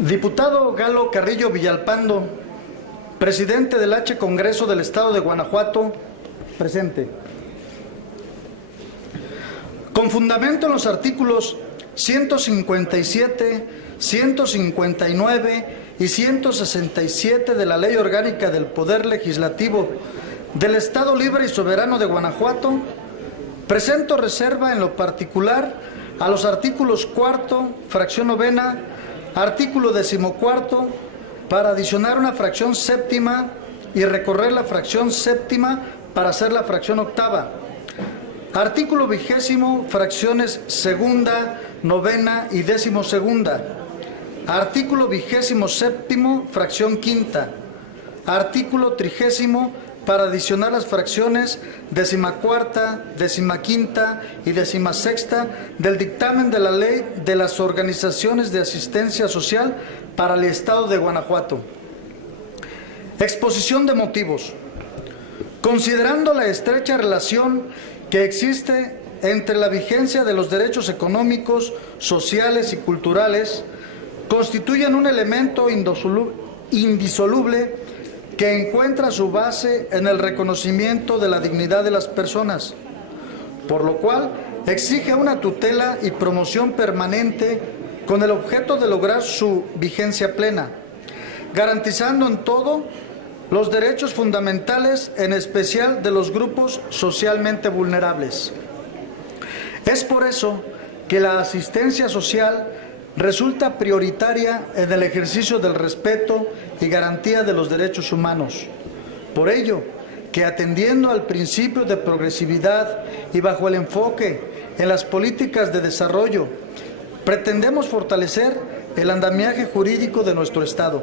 Diputado Galo Carrillo Villalpando, presidente del H. Congreso del Estado de Guanajuato, presente. Con fundamento en los artículos 157, 159 y 167 de la Ley Orgánica del Poder Legislativo del Estado Libre y Soberano de Guanajuato, presento reserva en lo particular a los artículos 4º, fracción novena, artículo 14º, para adicionar una fracción séptima y recorrer la fracción séptima para hacer la fracción octava. Artículo 20, fracciones segunda, novena y 12ª. Artículo 27, fracción quinta. Artículo 30, para adicionar las fracciones 14ª, 15ª y 16ª del dictamen de la Ley de las Organizaciones de Asistencia Social para el Estado de Guanajuato. Exposición de motivos. Considerando la estrecha relación que existe entre la vigencia de los derechos económicos, sociales y culturales, constituyen un elemento indisoluble que encuentra su base en el reconocimiento de la dignidad de las personas, por lo cual exige una tutela y promoción permanente con el objeto de lograr su vigencia plena, garantizando en todo los derechos fundamentales, en especial de los grupos socialmente vulnerables. Es por eso que la asistencia social resulta prioritaria en el ejercicio del respeto y garantía de los derechos humanos. Por ello, que atendiendo al principio de progresividad y bajo el enfoque en las políticas de desarrollo, pretendemos fortalecer el andamiaje jurídico de nuestro Estado,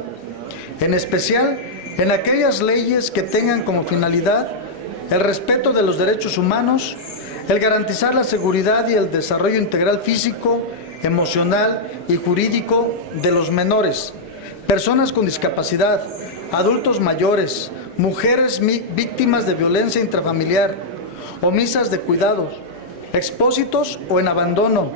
en especial en aquellas leyes que tengan como finalidad el respeto de los derechos humanos, el garantizar la seguridad y el desarrollo integral físico, emocional y jurídico de los menores, personas con discapacidad, adultos mayores, mujeres víctimas de violencia intrafamiliar, omisas de cuidados, expósitos o en abandono,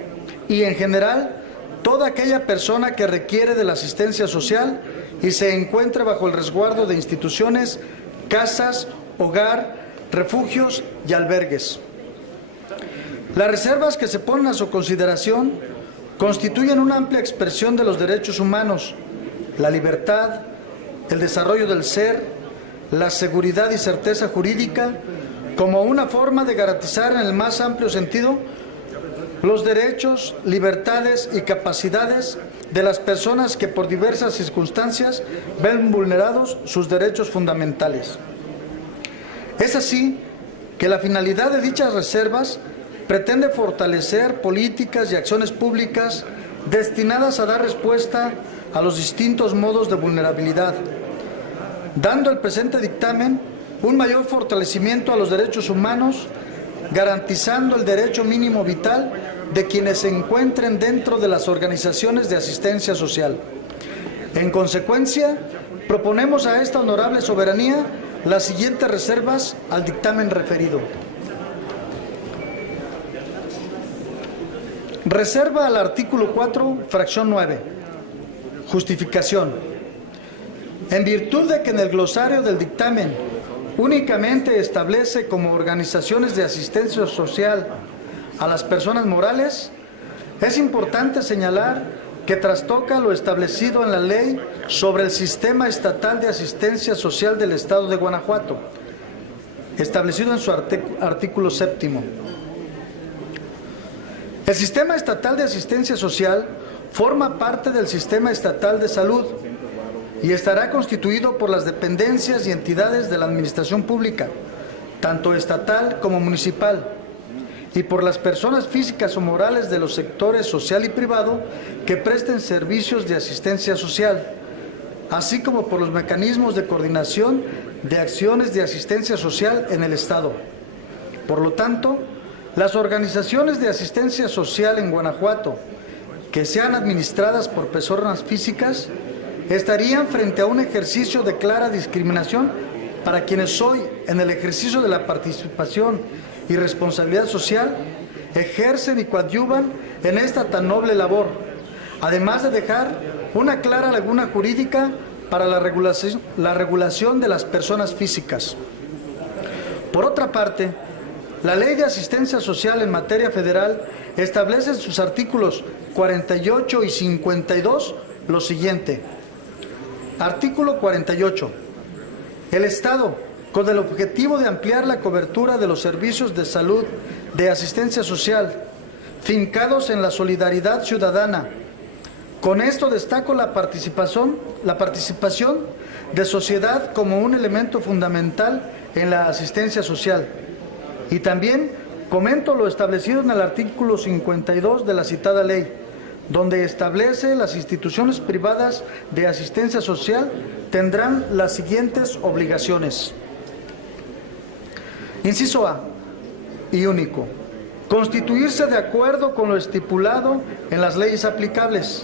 y en general toda aquella persona que requiere de la asistencia social y se encuentre bajo el resguardo de instituciones, casas, hogar, refugios y albergues. Las reservas que se ponen a su consideración constituyen una amplia expresión de los derechos humanos, la libertad, el desarrollo del ser, la seguridad y certeza jurídica, como una forma de garantizar en el más amplio sentido los derechos, libertades y capacidades de las personas que por diversas circunstancias ven vulnerados sus derechos fundamentales. Es así que la finalidad de dichas reservas pretende fortalecer políticas y acciones públicas destinadas a dar respuesta a los distintos modos de vulnerabilidad, dando el presente dictamen un mayor fortalecimiento a los derechos humanos, garantizando el derecho mínimo vital de quienes se encuentren dentro de las organizaciones de asistencia social. En consecuencia, proponemos a esta honorable soberanía las siguientes reservas al dictamen referido. Reserva al artículo 4, fracción 9. Justificación. En virtud de que en el glosario del dictamen únicamente establece como organizaciones de asistencia social a las personas morales, es importante señalar que trastoca lo establecido en la ley sobre el Sistema Estatal de Asistencia Social del Estado de Guanajuato, establecido en su artículo 7. El Sistema Estatal de Asistencia Social forma parte del Sistema Estatal de Salud y estará constituido por las dependencias y entidades de la administración pública, tanto estatal como municipal, y por las personas físicas o morales de los sectores social y privado que presten servicios de asistencia social, así como por los mecanismos de coordinación de acciones de asistencia social en el Estado. Por lo tanto, las organizaciones de asistencia social en Guanajuato, que sean administradas por personas físicas, estarían frente a un ejercicio de clara discriminación para quienes hoy, en el ejercicio de la participación y responsabilidad social, ejercen y coadyuvan en esta tan noble labor, además de dejar una clara laguna jurídica para la regulación de las personas físicas. Por otra parte, la Ley de Asistencia Social en materia federal establece en sus artículos 48 y 52 lo siguiente. Artículo 48. El Estado, con el objetivo de ampliar la cobertura de los servicios de salud de asistencia social, fincados en la solidaridad ciudadana. Con esto destaco la participación de sociedad como un elemento fundamental en la asistencia social. Y también comento lo establecido en el artículo 52 de la citada ley, donde establece las instituciones privadas de asistencia social tendrán las siguientes obligaciones. Inciso A y único. Constituirse de acuerdo con lo estipulado en las leyes aplicables.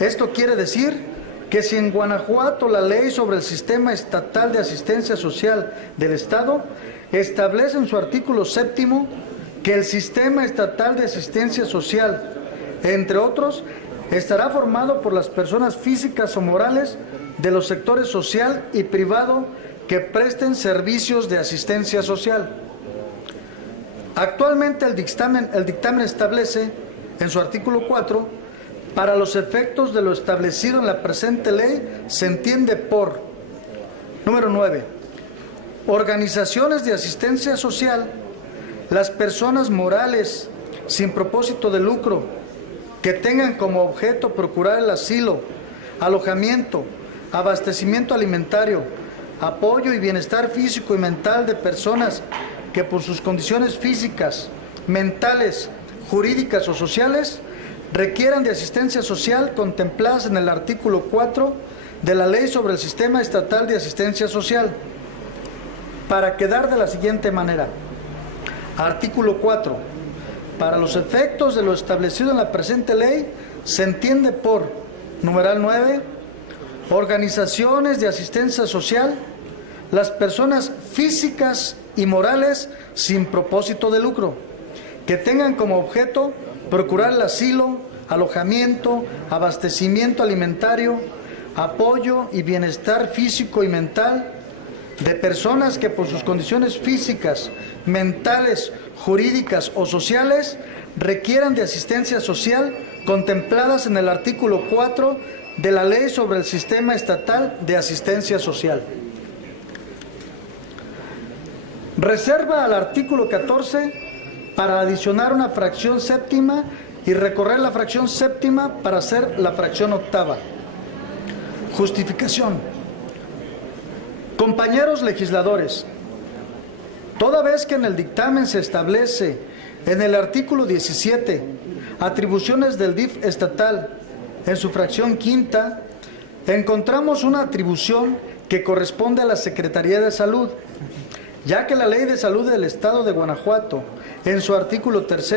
Esto quiere decir que si en Guanajuato la ley sobre el sistema estatal de asistencia social del Estado establece en su artículo 7º que el sistema estatal de asistencia social, entre otros, estará formado por las personas físicas o morales de los sectores social y privado que presten servicios de asistencia social. Actualmente el dictamen establece en su artículo 4, para los efectos de lo establecido en la presente ley, se entiende por, número 9, organizaciones de asistencia social, las personas morales sin propósito de lucro que tengan como objeto procurar el asilo, alojamiento, abastecimiento alimentario, apoyo y bienestar físico y mental de personas que por sus condiciones físicas, mentales, jurídicas o sociales requieran de asistencia social contempladas en el artículo 4 de la Ley sobre el Sistema Estatal de Asistencia Social, para quedar de la siguiente manera. Artículo 4. Para los efectos de lo establecido en la presente ley, se entiende por, numeral 9, organizaciones de asistencia social, las personas físicas y morales sin propósito de lucro, que tengan como objeto procurar el asilo, alojamiento, abastecimiento alimentario, apoyo y bienestar físico y mental de personas que por sus condiciones físicas, mentales, jurídicas o sociales requieran de asistencia social contempladas en el artículo 4 de la Ley sobre el Sistema Estatal de Asistencia Social. Reserva al artículo 14 para adicionar una fracción séptima y recorrer la fracción séptima para hacer la fracción octava. Justificación. Compañeros legisladores, toda vez que en el dictamen se establece en el artículo 17 atribuciones del DIF estatal en su fracción quinta, encontramos una atribución que corresponde a la Secretaría de Salud, ya que la Ley de Salud del Estado de Guanajuato, en su artículo 3,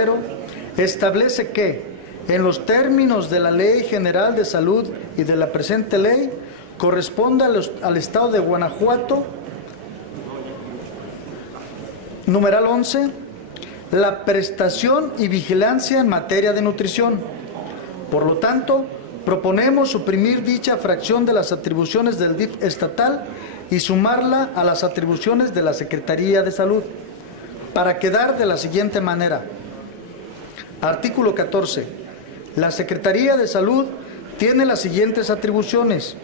establece que, en los términos de la Ley General de Salud y de la presente ley, corresponde al Estado de Guanajuato, numeral 11, la prestación y vigilancia en materia de nutrición. Por lo tanto, proponemos suprimir dicha fracción de las atribuciones del DIF estatal y sumarla a las atribuciones de la Secretaría de Salud, para quedar de la siguiente manera. Artículo 14. La Secretaría de Salud tiene las siguientes atribuciones.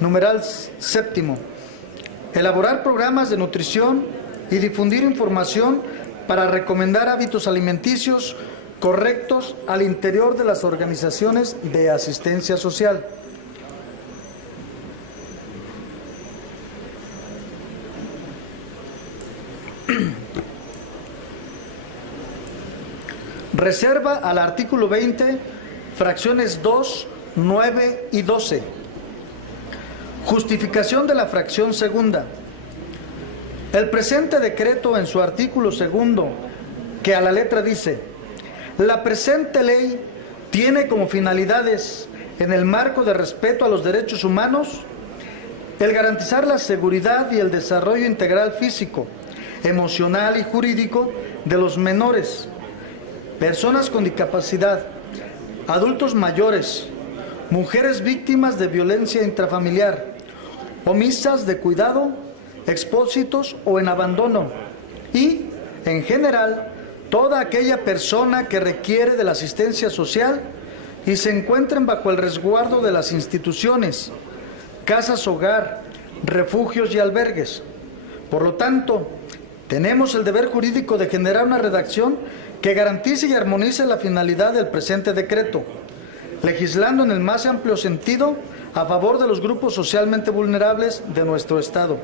Numeral 7. Elaborar programas de nutrición y difundir información para recomendar hábitos alimenticios correctos al interior de las organizaciones de asistencia social. Reserva al artículo 20, fracciones 2, 9 y 12. Justificación de la fracción segunda. El presente decreto en su artículo 2, que a la letra dice: la presente ley tiene como finalidades, en el marco de respeto a los derechos humanos, el garantizar la seguridad y el desarrollo integral físico, emocional y jurídico de los menores, personas con discapacidad, adultos mayores, mujeres víctimas de violencia intrafamiliar, omisas de cuidado, expósitos o en abandono, y, en general, toda aquella persona que requiere de la asistencia social y se encuentren bajo el resguardo de las instituciones, casas hogar, refugios y albergues. Por lo tanto, tenemos el deber jurídico de generar una redacción que garantice y armonice la finalidad del presente decreto, legislando en el más amplio sentido a favor de los grupos socialmente vulnerables de nuestro Estado,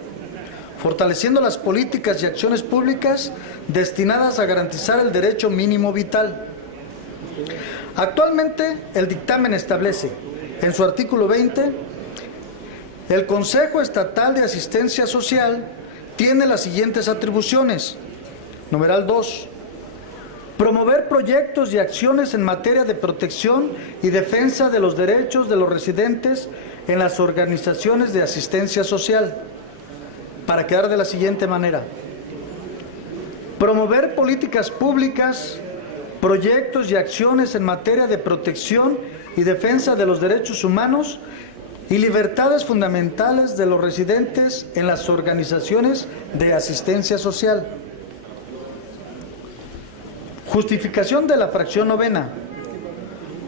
fortaleciendo las políticas y acciones públicas destinadas a garantizar el derecho mínimo vital. Actualmente, el dictamen establece, en su artículo 20, el Consejo Estatal de Asistencia Social tiene las siguientes atribuciones. Numeral 2. Promover proyectos y acciones en materia de protección y defensa de los derechos de los residentes en las organizaciones de asistencia social, para quedar de la siguiente manera. Promover políticas públicas, proyectos y acciones en materia de protección y defensa de los derechos humanos y libertades fundamentales de los residentes en las organizaciones de asistencia social. Justificación de la fracción novena.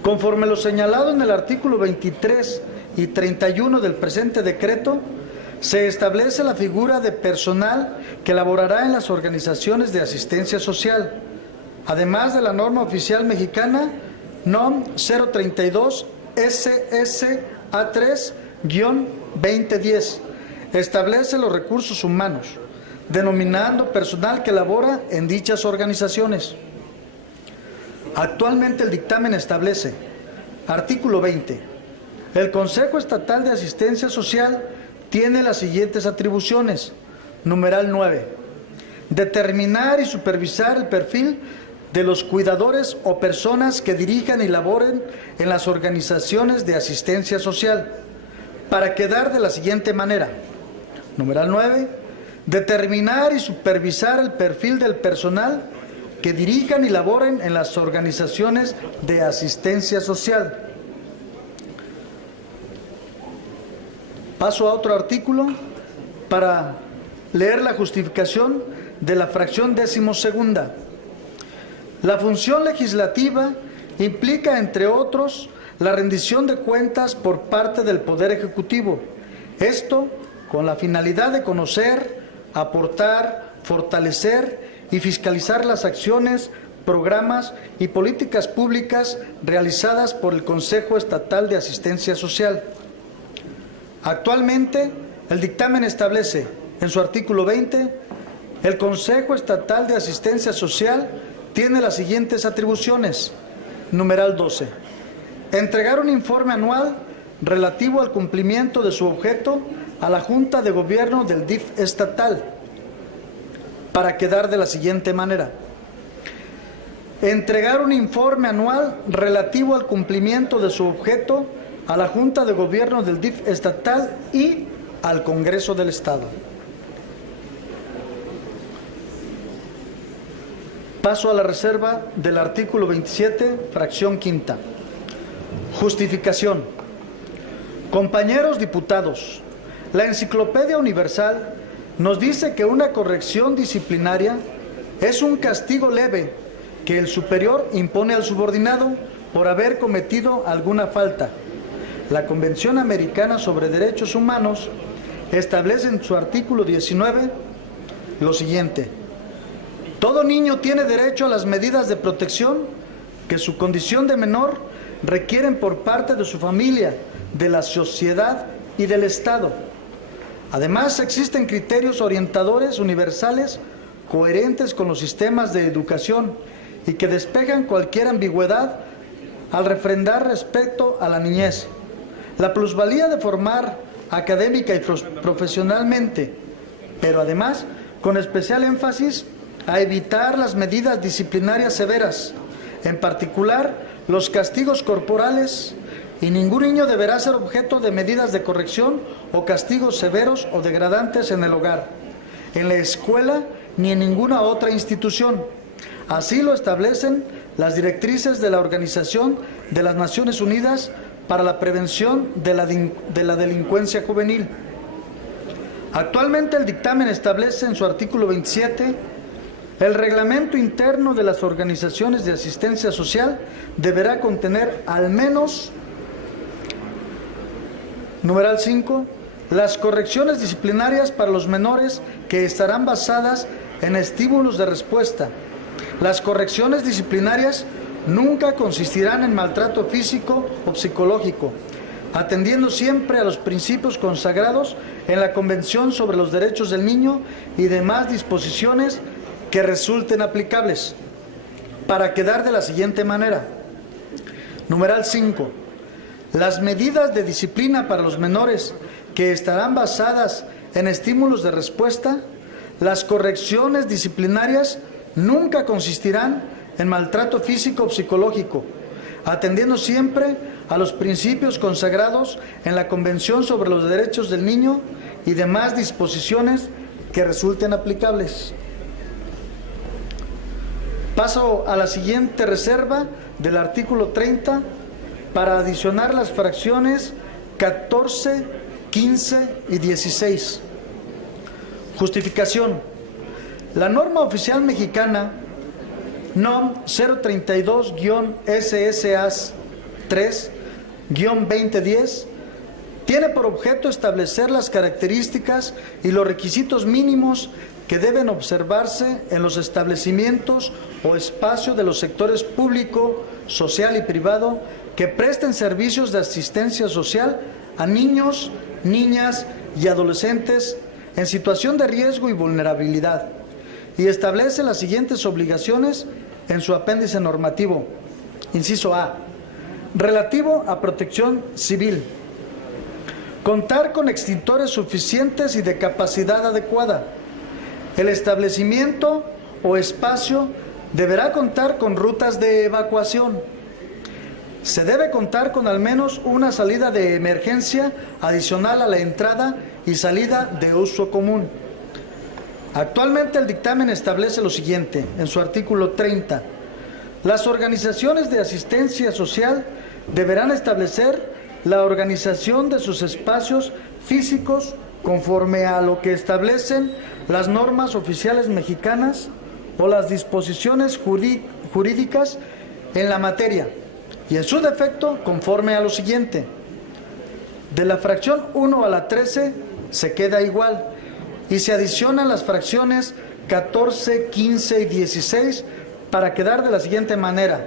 Conforme lo señalado en el artículo 23 y 31 del presente decreto, se establece la figura de personal que laborará en las organizaciones de asistencia social, además de la norma oficial mexicana NOM 032 SSA3-2010. Establece los recursos humanos, denominando personal que labora en dichas organizaciones. Actualmente el dictamen establece, artículo 20, el Consejo Estatal de Asistencia Social tiene las siguientes atribuciones. Numeral 9. Determinar y supervisar el perfil de los cuidadores o personas que dirijan y laboren en las organizaciones de asistencia social, para quedar de la siguiente manera. Numeral 9. Determinar y supervisar el perfil del personal que dirijan y laboren en las organizaciones de asistencia social. Paso a otro artículo para leer la justificación de la fracción 12ª. La función legislativa implica, entre otros, la rendición de cuentas por parte del Poder Ejecutivo. Esto con la finalidad de conocer, aportar, fortalecer y fiscalizar las acciones, programas y políticas públicas realizadas por el Consejo Estatal de Asistencia Social. Actualmente, el dictamen establece, en su artículo 20, el Consejo Estatal de Asistencia Social tiene las siguientes atribuciones. Numeral 12. Entregar un informe anual relativo al cumplimiento de su objeto a la Junta de Gobierno del DIF estatal, para quedar de la siguiente manera. Entregar un informe anual relativo al cumplimiento de su objeto a la Junta de Gobierno del DIF estatal y al Congreso del Estado. Paso a la reserva del artículo 27, fracción quinta. Justificación. Compañeros diputados, la Enciclopedia Universal nos dice que una corrección disciplinaria es un castigo leve que el superior impone al subordinado por haber cometido alguna falta. La Convención Americana sobre Derechos Humanos establece en su artículo 19 lo siguiente: todo niño tiene derecho a las medidas de protección que su condición de menor requieren por parte de su familia, de la sociedad y del Estado. Además, existen criterios orientadores universales coherentes con los sistemas de educación y que despejan cualquier ambigüedad al refrendar respecto a la niñez. La plusvalía de formar académica y profesionalmente, pero además con especial énfasis a evitar las medidas disciplinarias severas, en particular los castigos corporales, y ningún niño deberá ser objeto de medidas de corrección o castigos severos o degradantes en el hogar, en la escuela ni en ninguna otra institución. Así lo establecen las directrices de la Organización de las Naciones Unidas para la prevención de la delincuencia juvenil. Actualmente el dictamen establece en su artículo 27: el reglamento interno de las organizaciones de asistencia social deberá contener al menos, numeral 5, las correcciones disciplinarias para los menores que estarán basadas en estímulos de respuesta. Las correcciones disciplinarias nunca consistirán en maltrato físico o psicológico, atendiendo siempre a los principios consagrados en la Convención sobre los Derechos del Niño y demás disposiciones que resulten aplicables, para quedar de la siguiente manera. Numeral 5. Las medidas de disciplina para los menores que estarán basadas en estímulos de respuesta, las correcciones disciplinarias nunca consistirán en maltrato físico o psicológico, atendiendo siempre a los principios consagrados en la Convención sobre los Derechos del Niño y demás disposiciones que resulten aplicables. Paso a la siguiente reserva del artículo 30 para adicionar las fracciones 14, 15 y 16. Justificación. La norma oficial mexicana NOM 032-SSA-3-2010 tiene por objeto establecer las características y los requisitos mínimos que deben observarse en los establecimientos o espacios de los sectores público, social y privado que presten servicios de asistencia social a niños, niñas y adolescentes en situación de riesgo y vulnerabilidad, y establece las siguientes obligaciones en su apéndice normativo. Inciso A, relativo a protección civil: contar con extintores suficientes y de capacidad adecuada. El establecimiento o espacio deberá contar con rutas de evacuación. Se debe contar con al menos una salida de emergencia adicional a la entrada y salida de uso común. Actualmente el dictamen establece lo siguiente en su artículo 30. Las organizaciones de asistencia social deberán establecer la organización de sus espacios físicos conforme a lo que establecen las normas oficiales mexicanas o las disposiciones jurídicas en la materia, y en su defecto conforme a lo siguiente. De la fracción 1 a la 13 se queda igual y se adicionan las fracciones 14, 15 y 16 para quedar de la siguiente manera.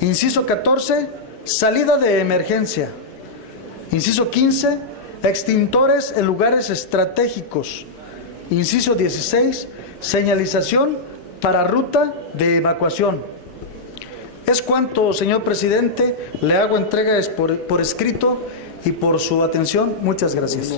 Inciso 14, salida de emergencia. Inciso 15, extintores en lugares estratégicos. Inciso 16, señalización para ruta de evacuación. Es cuanto, señor presidente, le hago entrega por escrito y por su atención. Muchas gracias.